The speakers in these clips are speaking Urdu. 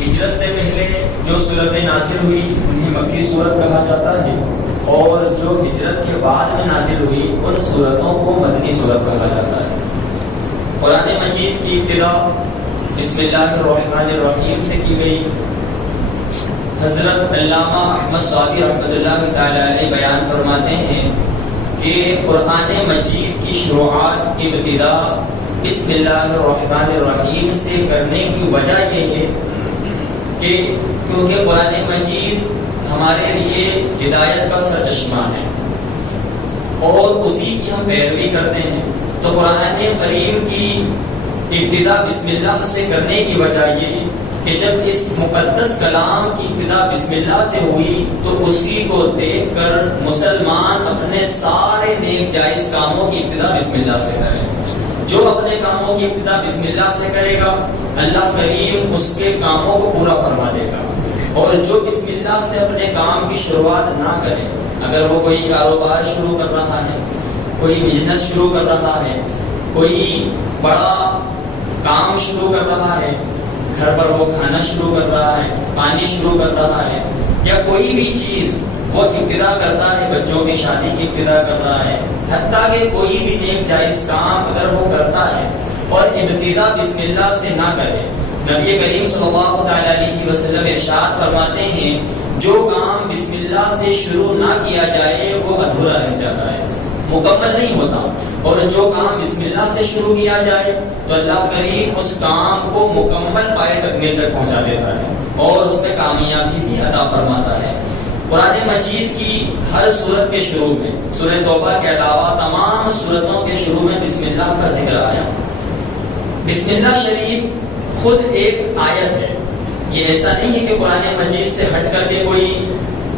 ہجرت سے پہلے جو صورتیں نازل ہوئی انہیں مکی صورت کہا جاتا ہے، اور جو ہجرت کے بعد میں نازل ہوئی ان صورتوں کو مدنی صورت کہا جاتا ہے۔ قرآن مجید کی ابتدا بسم اللہ الرحمن الرحیم سے کی گئی۔ حضرت علامہ احمد صادق رحمۃ اللہ تعالی علیہ بیان فرماتے ہیں کہ قرآن مجید کی شروعات ابتدا بسم اللہ الرحمن الرحیم سے کرنے کی وجہ یہ ہے کہ کیونکہ قرآن مجید ہمارے لیے ہدایت کا سرچشمہ ہے اور اسی کی ہم پیروی کرتے ہیں، تو قرآن کریم کی ابتدا بسم اللہ سے کرنے کی وجہ یہ کہ جب اس مقدس کلام کی ابتدا بسم اللہ سے ہوئی تو اسی کو دیکھ کر مسلمان اپنے سارے نیک جائز کاموں کی ابتدا بسم اللہ سے کریں۔ جو اپنے کاموں کی ابتدا بسم اللہ سے کرے گا اللہ کریم اس کے کاموں کو پورا فرما دے گا، اور جو بسم اللہ سے اپنے کام کی شروعات نہ کرے، اگر وہ کوئی کاروبار شروع کر رہا ہے، کوئی بزنس شروع کر رہا ہے، کوئی بڑا کام شروع کر رہا ہے، گھر پر وہ کھانا شروع کر رہا ہے، پانی شروع کر رہا ہے، یا کوئی بھی چیز وہ ابتدا کرتا ہے، بچوں کی شادی کی ابتدا کر رہا ہے، حتیٰ کہ کوئی بھی نیک جائز کام اگر وہ کرتا ہے اور ابتدا بسم اللہ سے نہ کرے، نبی کریم صلی اللہ علیہ وسلم ارشاد فرماتے ہیں جو کام بسم اللہ سے شروع نہ کیا جائے وہ ادھورا رہ جاتا ہے، مکمل نہیں ہوتا، اور جو کام بسم اللہ سے شروع کیا جائے تو اللہ کریم اس کام کو مکمل پائے تکمیل تک پہنچا دیتا ہے اور اس میں کامیابی بھی عطا فرماتا ہے۔ قرآن مجید کی ہر سورت کے شروع میں، سورہ توبہ کے علاوہ تمام سورتوں کے شروع میں بسم اللہ کا ذکر آیا۔ بسم اللہ شریف خود ایک آیت ہے، یہ ایسا نہیں ہے کہ قرآن مجید سے ہٹ کر کے کوئی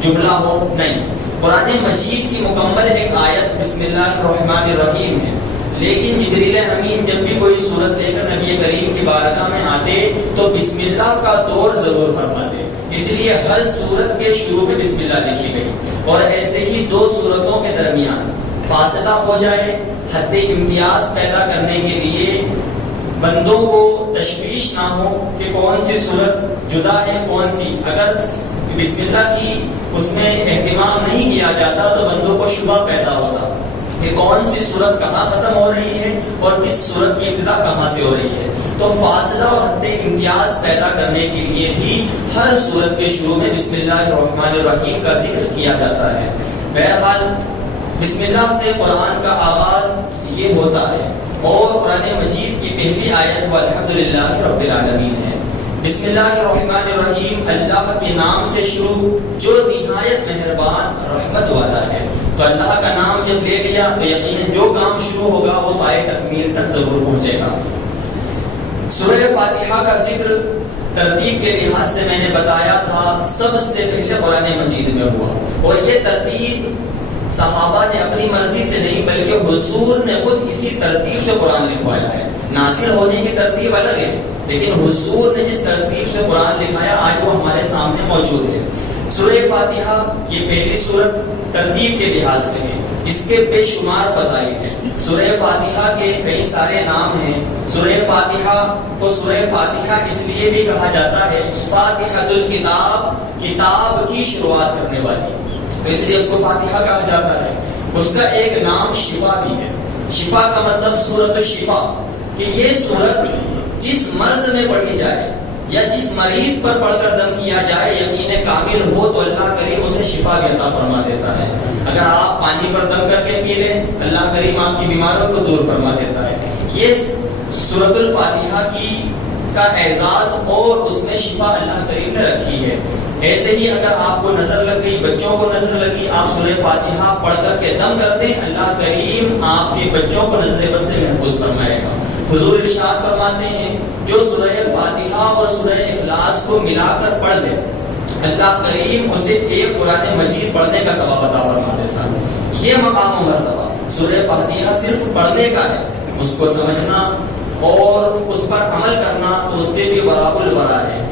جملہ ہو، نہیں، قرآن مجید کی مکمل ایک آیت بسم اللہ الرحمن الرحیم ہے، لیکن جبریل امین جب بھی کوئی صورت لے کر نبی کریم کی بارگاہ میں آتے تو بسم اللہ کا دور ضرور فرماتے، اس لیے ہر صورت کے شروع میں بسم اللہ لکھی گئی، اور ایسے ہی دو صورتوں کے درمیان فاصلہ ہو جائے حد امتیاز پیدا کرنے کے لیے بندوں کو تشویش نہ ہو کہ کون سی صورت جدا ہے کون سی، اگر بسم اللہ کی اس میں اہتمام نہیں کیا جاتا تو بندوں کو شبہ پیدا ہوتا کہ کون سی صورت کہاں ختم ہو رہی ہے اور کس صورت کی ابتدا کہاں سے ہو رہی ہے، تو فاصلہ اور حد امتیاز پیدا کرنے کے لیے بھی ہر صورت کے شروع میں بسم اللہ الرحمن الرحیم کا ذکر کیا جاتا ہے۔ بہرحال بسم اللہ سے قرآن کا آغاز یہ ہوتا ہے، اور قرآن مجید کی پہلی آیت والحمدللہ رب العالمین ہے۔ بسم اللہ الرحمن الرحیم اللہ کے نام سے شروع جو نہایت مہربان رحمت والا ہے، تو اللہ کا نام جب لے لیا تو یقیناً جو کام شروع ہوگا وہ پائے تکمیل تک ضرور پہنچے گا۔ سورہ فاتحہ کا ذکر ترتیب کے لحاظ سے میں نے بتایا تھا سب سے پہلے قرآن مجید میں ہوا، اور یہ ترتیب صحابہ نے اپنی مرضی سے نہیں بلکہ حضور نے خود اسی ترتیب سے قرآن لکھوایا ہے۔ نازل ہونے کی ترتیب الگ ہے، لیکن حضور نے جس ترتیب سے قرآن لکھایا آج وہ ہمارے سامنے موجود ہے۔ سورہ فاتحہ یہ پہلی سورت ترتیب کے لحاظ سے ہے، اس کے بے شمار فضائل ہیں۔ سورہ فاتحہ کے کئی سارے نام ہیں۔ سورہ فاتحہ کو سورہ فاتحہ اس لیے بھی کہا جاتا ہے فاتحۃ الکتاب، کتاب کی شروعات کرنے والی، تو اس لیے اس کو فاتحہ کہا جاتا ہے۔ اس کا ایک نام شفا بھی ہے، شفا کا مطلب سورۃ الشفا، کہ یہ سورت جس مرض میں پڑھی جائے یا جس مریض پر پڑھ کر دم کیا جائے یقین کامل ہو تو اللہ کریم اسے شفا بھی عطا فرما دیتا ہے۔ اگر آپ پانی پر دم کر کے پی لیں اللہ کریم آپ کی بیماریوں کو دور فرما دیتا ہے۔ یہ سورۃ الفاتحہ کا اعزاز اور اس میں شفا اللہ کریم نے رکھی ہے۔ ایسے ہی اگر آپ کو نظر لگ گئی، بچوں کو نظر لگی، آپ سورہ فاتحہ پڑھ کر کے دم کرتے ہیں اللہ کریم آپ کے بچوں کو نظر بد سے محفوظ فرمائے گا۔ حضور ارشاد فرماتے ہیں جو سورہ فاتحہ اور سورہ اخلاص کو ملا کر پڑھ لے اللہ کریم اسے ایک قرآن مجید پڑھنے کا ثواب عطا فرما دیتا ہے۔ یہ مقام و مرتبہ سورہ فاتحہ صرف پڑھنے کا ہے، اس کو سمجھنا اور اس پر عمل کرنا تو اس سے بھی وراء الورا ہے۔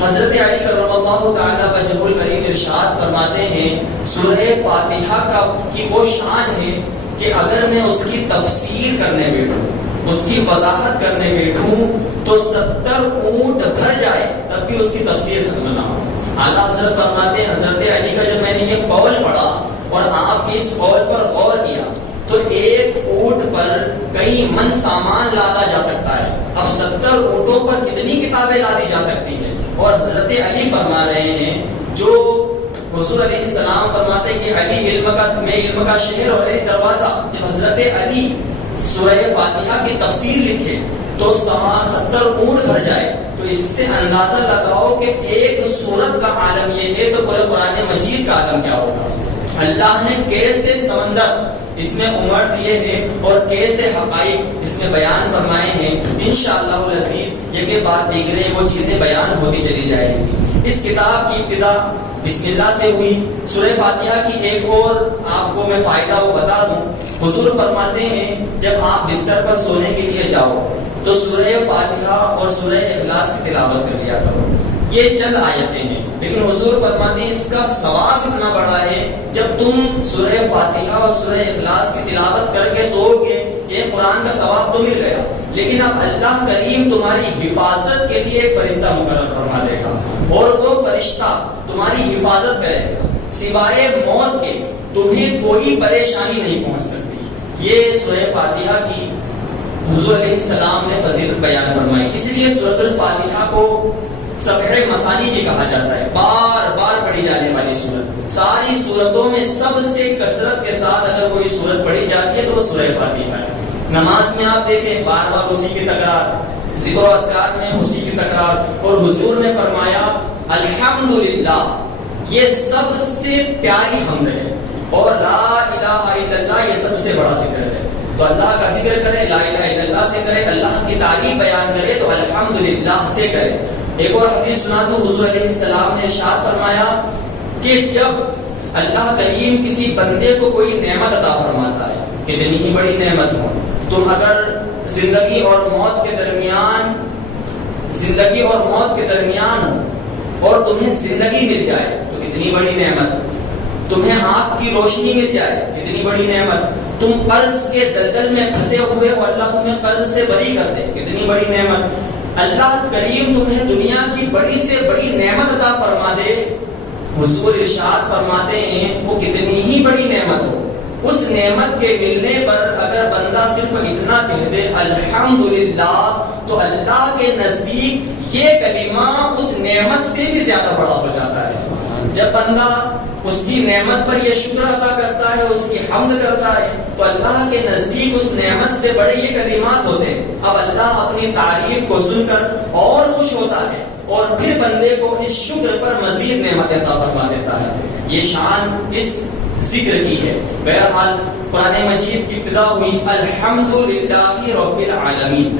حضرت علی کرم اللہ تعالی وجہ الکریم ارشاد فرماتے ہیں سورہ فاتحہ کی وہ شان ہے کہ اگر میں اس کی تفسیر کرنے بیٹھوں، اس کی وضاحت کرنے بیٹھوں تو 70 اونٹ بھر جائے تب بھی کبھی اس کی تفسیر ختم نہ ہو. اعلیٰ حضرت فرماتے ہیں حضرت علی کا جب میں نے یہ قول پڑھا اور آپ کی اس قول پر غور کیا تو ایک اونٹ پر کئی من سامان لادا جا سکتا ہے. اب 70 اونٹوں پر کتنی کتابیں لادی جا سکتی ہیں. اور حضرت علی فرما رہے ہیں جو حضور علیہ السلام فرماتے ہیں کہ علی علم کا شہر اور علی دروازہ. جب حضرت علی سورہ فاتحہ کی تفسیر لکھے تو 70 اونٹ بھر جائے تو اس سے اندازہ لگاؤ کہ ایک سورت کا عالم یہ ہے تو پورے قرآن مجید کا عالم کیا ہوگا. اللہ نے کیسے سمندر اس میں عمر دیے ہیں اور کیسے حقائق اس میں بیان فرمائے ہیں. انشاءاللہ العزیز یہ بعد دیکھ وہ چیزیں بیان ہوتی چلی جائیں گی. اس کتاب کی ابتدا بسم اللہ سے ہوئی. سورہ فاتحہ کی ایک اور آپ کو میں فائدہ وہ بتا دوں. حضور فرماتے ہیں جب آپ بستر پر سونے کے لیے جاؤ تو سورہ فاتحہ اور سورہ اخلاص کی تلاوت کر لیا کرو. یہ چند آیتیں ہیں لیکن حضور فرماتے ہیں اس کا ثواب اتنا بڑا ہے. جب تم سورہ فاتحہ اور سورہ اخلاص کی تلاوت کر کے سو گے یہ قرآن کا ثواب تو مل گیا لیکن اب اللہ کریم تمہاری حفاظت کے لیے ایک فرشتہ مقرر فرما دے گا اور وہ فرشتہ تمہاری حفاظت کرے گا. سوائے موت کے تمہیں کوئی پریشانی نہیں پہنچ سکتی. یہ سورہ فاتحہ کی حضور علیہ السلام نے فضیلت بیان فرمائی. اس لیے سورۃ الفاتحہ کو سبع مثانی بھی کہا جاتا ہے. بار بار پڑھی جانے والی سورت. ساری سورتوں میں سب سے کثرت کے ساتھ اگر کوئی سورت پڑھی جاتی ہے تو وہ سورہ فاتحہ ہے. نماز میں آپ دیکھیں بار بار اسی کی تکرار, ذکر و اذکار میں اسی کی تکرار. اور حضور نے فرمایا الحمدللہ یہ سب سے پیاری حمد ہے اور لا الہ الا اللہ یہ سب سے بڑا ذکر ہے. تو اللہ کا ذکر کرے, لا الہ الا اللہ سے کرے, اللہ کی تعریف بیان کرے تو الحمدللہ سے کرے. ایک اور حدیث سنا دو. حضور علیہ السلام نے ارشاد فرمایا کہ جب اللہ کریم کسی بندے کو کوئی نعمت عطا فرماتا ہے, کتنی ہی بڑی نعمت ہو, تم اگر زندگی اور موت کے درمیان ہو اور تمہیں زندگی مل جائے تو کتنی بڑی نعمت. تمہیں آنکھ کی روشنی مل جائے کتنی بڑی نعمت. تم قرض کے دلدل میں پھنسے ہوئے ہو اللہ تمہیں قرض سے بری کر دے کتنی بڑی نعمت. اللہ کریم تمہیں دنیا کی بڑی سے بڑی نعمت عطا فرما دے, حضور ارشاد فرماتے ہیں وہ کتنی ہی بڑی نعمت ہو. اس نعمت کے ملنے پر اگر بندہ صرف اتنا کہہ دے الحمدللہ تو اللہ کے نزدیک یہ کلمہ اس نعمت سے بھی زیادہ بڑا ہو جاتا ہے. جب بندہ اس کی نعمت پر یہ شکر ادا کرتا ہے, اس کی حمد کرتا ہے تو اللہ کے نزدیک اس نعمت سے بڑے یہ کلمات ہوتے ہیں. اب اللہ اپنی تعریف کو سن کر اور خوش ہوتا ہے اور پھر بندے کو اس شکر پر مزید نعمت عطا فرما دیتا ہے. یہ شان اس ذکر کی ہے. بہرحال قرآن مجید کی ابتدا ہوئی الحمدللہ رب العالمین.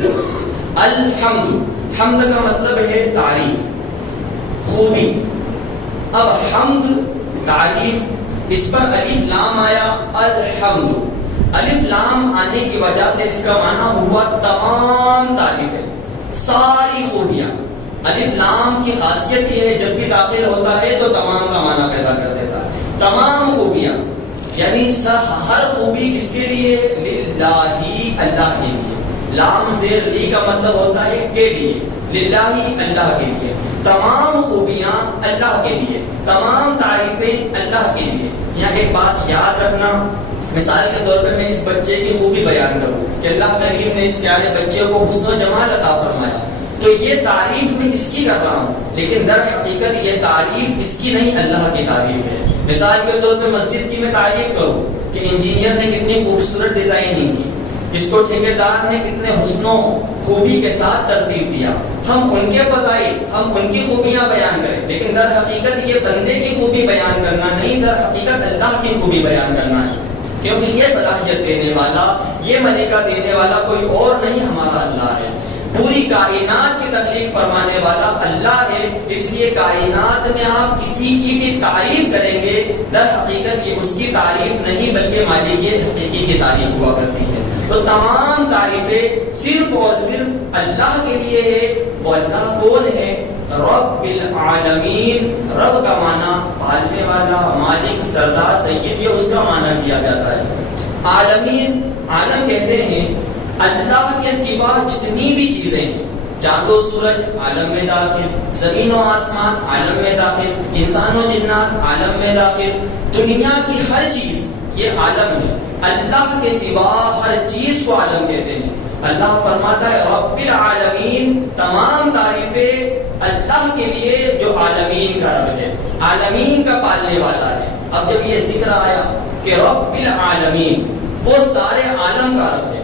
حمد کا مطلب ہے تعریف, خوبی. اب حمد تعریف اس پر الف لام آیا الحمد. الف لام آنے کی وجہ سے اس کا معنی ہوا تمام تعریفیں, ساری خوبیاں. الف لام کی خاصیت یہ ہے جب بھی داخل ہوتا ہے تو تمام کا معنی پیدا کر دیتا ہے. تمام خوبیاں یعنی ہر خوبی کس کے لیے, للہ اللہ کے لیے. لام زیر لی کا مطلب ہوتا ہے کے لیے, للہ اللہ کے لیے. تمام خوبیاں اللہ کے لیے, تمام تعریفیں اللہ کے لیے. یہاں ایک بات یاد رکھنا, مثال کے طور پر میں اس بچے کی خوبی بیان کروں کہ اللہ کریم نے اس پیارے بچے کو حسن و جمال عطا فرمایا تو یہ تعریف میں اس کی کر رہا ہوں لیکن در حقیقت یہ تعریف اس کی نہیں اللہ کی تعریف ہے. مثال کے طور پر مسجد کی میں تعریف کروں کہ انجینئر نے کتنی خوبصورت ڈیزائننگ کی, اس کو ٹھیکیدار نے کتنے حسن و خوبی کے ساتھ ترتیب دیا. ہم ان کے فضائل, ہم ان کی خوبیاں بیان کریں لیکن در حقیقت یہ بندے کی خوبی بیان کرنا نہیں, در حقیقت اللہ کی خوبی بیان کرنا ہے. کیونکہ یہ صلاحیت دینے والا, یہ ملکہ دینے والا کوئی اور نہیں, ہمارا اللہ ہے. پوری کائنات کی تخلیق فرمانے والا اللہ ہے. اس لیے کائنات میں آپ کسی کی بھی تعریف کریں گے در حقیقت یہ اس کی تعریف نہیں بلکہ مالک حقیقی کی تعریف ہوا کرتی ہے. تو تمام تعریفیں صرف اور صرف اللہ کے لیے ہے. وہ اللہ کون ہے؟ رب العالمین. رب کا معنی پالنے والا, مالک, سردار, سید, یہ اس کا معنی کیا جاتا ہے. عالمین, عالم کہتے ہیں اللہ کے سوا جتنی بھی چیزیں چاند و سورج عالم میں داخل، زمین و آسمان عالم میں داخل، انسان و جنات عالم میں داخل، دنیا کی ہر چیز یہ عالم ہے۔ اللہ کے سوا ہر چیز کو عالم کہتے ہیں۔ اللہ فرماتا ہے رب العالمین، تمام تعریفیں اللہ کے لیے جو عالمین کا رب ہے، عالمین کا پالنے والا ہے۔ اب جب یہ ذکر آیا کہ رب العالمین، وہ سارے عالم کا رب ہے،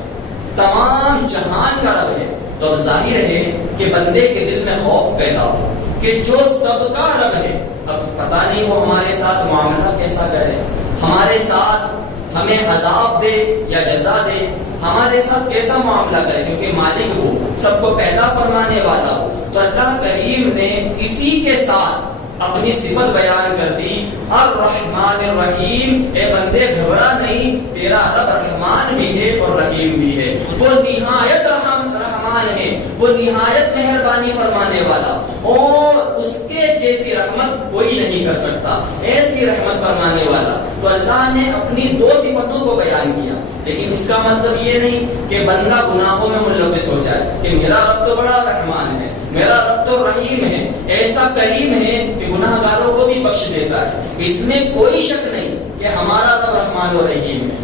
تمام جہان کا رب ہے، تو اب ظاہر ہے کہ بندے کے دل میں خوف پیدا ہو کہ جو سب کا رب ہے، اب پتہ نہیں وہ ہمارے ساتھ معاملہ کیسا کرے، ہمارے ساتھ ہمیں عذاب دے یا جزا دے، ہمارے ساتھ کیسا معاملہ کرے، کیونکہ مالک ہو، سب کو پیدا فرمانے والا ہو۔ تو اللہ کریم نے اسی کے ساتھ اپنی صفت بیان کر دی، الرحمن الرحیم، اے بندے گھبرا نہیں، تیرا رب رحمان بھی ہے اور رحیم بھی ہے، وہ نہایت رحمان ہے، وہ نہایت مہربانی فرمانے والا، اور اس کے جیسی رحمت کوئی نہیں کر سکتا، ایسی رحمت فرمانے والا۔ تو اللہ نے اپنی دو صفتوں کو بیان کیا، لیکن اس کا مطلب یہ نہیں کہ بندہ گناہوں میں ملوث ہو جائے کہ میرا رب تو بڑا رحمان ہے، میرا رب تو رحیم ہے، ایسا کریم ہے کہ گناہ گاروں کو بھی بخش دیتا ہے۔ اس میں کوئی شک نہیں کہ ہمارا رب رحمان و رحیم ہے،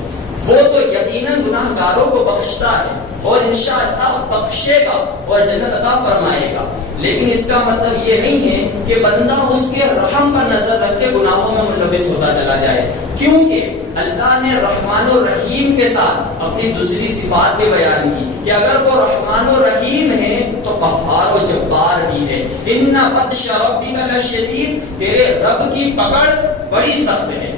وہ تو یقیناً گناہ گاروں کو بخشتا ہے اور انشاءاللہ بخشے گا اور جنت عطا فرمائے گا، لیکن اس کا مطلب یہ نہیں ہے کہ بندہ اس کے رحم پر نظر رکھ کے گناہوں میں ملوث ہوتا چلا جائے، کیونکہ اللہ نے رحمان و رحیم کے ساتھ اپنی دوسری صفات بھی بیان کی کہ اگر وہ رحمان و رحیم ہے تو قہار و جبار بھی ہے۔ ان بطش ربک لشدید، تیرے رب کی پکڑ بڑی سخت ہے،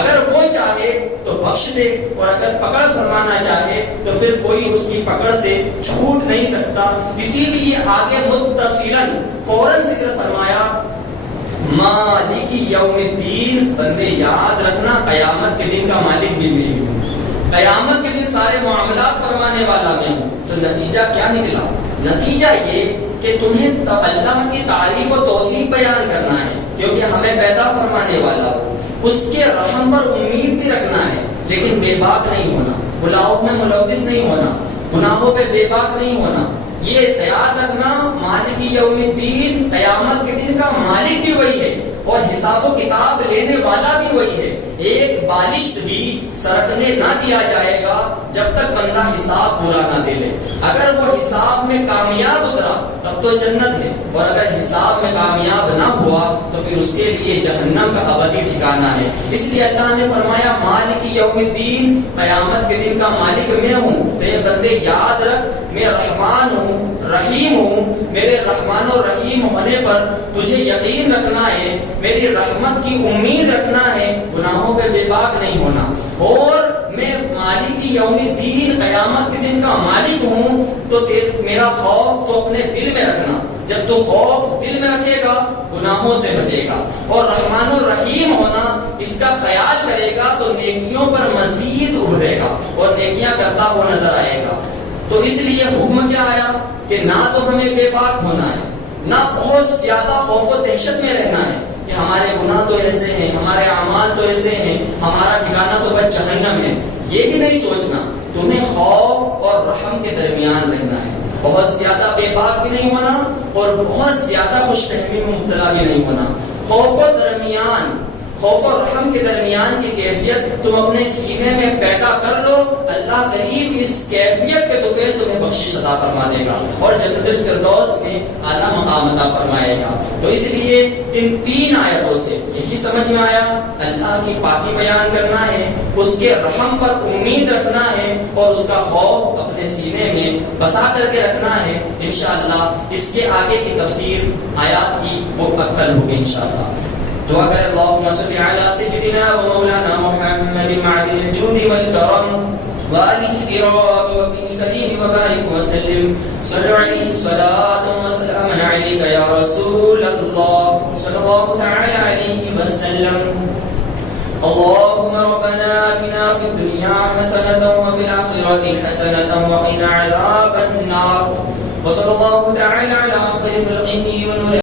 اگر وہ چاہے تو بخش دے، اور اگر پکڑ فرمانا چاہے تو پھر کوئی اس کی پکڑ سے چھوٹ نہیں سکتا۔ اسی لیے آگے متصلاً فوراً ذکر فرمایا مالک یوم الدین، بندے یاد رکھنا قیامت کے دن کا مالک بھی میں ہوں، قیامت کے دن سارے معاملات فرمانے والا میں ہوں۔ تو نتیجہ کیا نکلا؟ نتیجہ یہ کہ تمہیں اللہ کی تعریف و توصیف بیان کرنا ہے، کیونکہ ہمیں پیدا فرمانے والا ہو، اس کے رحم پر امید بھی رکھنا ہے، لیکن بے باک نہیں ہونا، گناہوں میں ملوث نہیں ہونا، گناہوں پہ بے باک نہیں ہونا۔ یہ خیال رکھنا مالک یوم الدین، قیامت کے دن کا مالک بھی وہی ہے اور حساب و کتاب لینے والا بھی وہی ہے۔ ایک بالشت بھی سرکنے نہ دیا جائے گا جب تک بندہ حساب پورا نہ دے لے۔ اگر وہ حساب میں کامیاب اترا تب تو جنت ہے، اور اگر حساب میں کامیاب نہ ہوا تو پھر اس کے لیے جہنم کا ابدی ٹھکانہ ہے۔ اس لیے اللہ نے فرمایا مالک یوم الدین، قیامت کے دن کا مالک میں ہوں۔ تو یہ بندے یاد رکھ، میں رحمان ہوں، رحیم ہوں، میرے رحمان و رحیم ہونے پر تجھے یقین رکھنا ہے، میری رحمت کی امید رکھنا ہے، گناہوں پہ بے باک نہیں ہونا، اور میں مالک یوم الدین، قیامت کے دن کا مالک ہوں۔ تو میرا خوف تو اپنے دل میں رکھنا، جب تو خوف دل میں رکھے گا گناہوں سے بچے گا، اور رحمان و رحیم ہونا اس کا خیال کرے گا تو نیکیوں پر مزید ابھرے گا اور نیکیاں کرتا ہوا نظر آئے گا۔ تو اس لیے حکم کیا آیا کہ نہ تو ہمیں بے باک ہونا ہے، نہ بہت زیادہ خوف و دہشت میں رہنا ہے کہ ہمارے گناہ تو ایسے ہیں، ہمارے اعمال تو ایسے ہیں، ہمارا ٹھکانہ تو بس جہنم ہے، یہ بھی نہیں سوچنا۔ تمہیں خوف اور رحم کے درمیان رہنا ہے، بہت زیادہ بے باک بھی نہیں ہونا اور بہت زیادہ خوش فہمی میں مبتلا بھی نہیں ہونا۔ خوف و رحم کے درمیان کی کیفیت تم اپنے سینے میں پیدا کر لو، اللہ کریم اس کیفیت کے طفیل تمہیں بخشش عطا فرما دے گا اور جنت الفردوس میں اعلیٰ مقام عطا فرمائے گا۔ تو اس لیے ان تین آیتوں سے یہی سمجھ میں آیا اللہ کی پاکی بیان کرنا ہے، اس کے رحم پر امید رکھنا ہے، اور اس کا خوف اپنے سینے میں بسا کر کے رکھنا ہے۔ انشاءاللہ اس کے آگے کی تفسیر آیات کی وہ کل ہوگی انشاءاللہ۔ دعا کریں اللہم صلی علی سیدنا و مولانا محمد معدن الجود والکرم وآلہ الکرام وابنہ الکریم وبارک وسلم صلی علیہ صلاة و سلام علیک یا رسول اللہ صلی اللہ تعالی علیہ وسلم۔ اللهم ربنا آتنا في الدنيا حسنة وفي الآخرة حسنة وقنا عذاب النار، وصلى الله تعالى على خير خلقه ونور